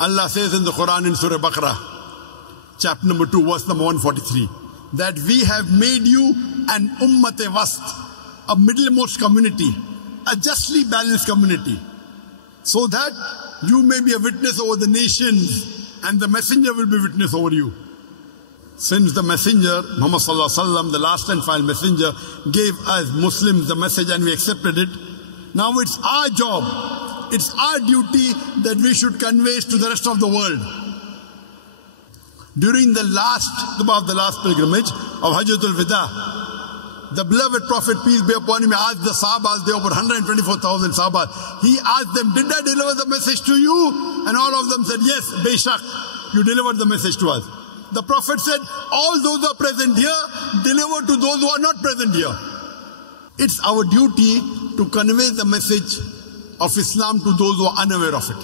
Allah says in the Quran in Surah Baqarah, chapter number 2, verse number 143, that we have made you an ummat-e-wast, a middlemost community, a justly balanced community, so that you may be a witness over the nations and the messenger will be witness over you. Since the messenger, Muhammad Sallallahu Alaihi Wasallam, the last and final messenger, gave us Muslims the message and we accepted it, now it's our job, it's our duty that we should convey it to the rest of the world. During the last pilgrimage of Hajjatul Wida, the beloved Prophet, peace be upon him, asked the Sahabas, there were 124,000 Sahabas. He asked them, did I deliver the message to you? And all of them said, yes, Beshak, you delivered the message to us. The Prophet said, all those who are present here, deliver to those who are not present here. It's our duty to convey the message of Islam to those who are unaware of it.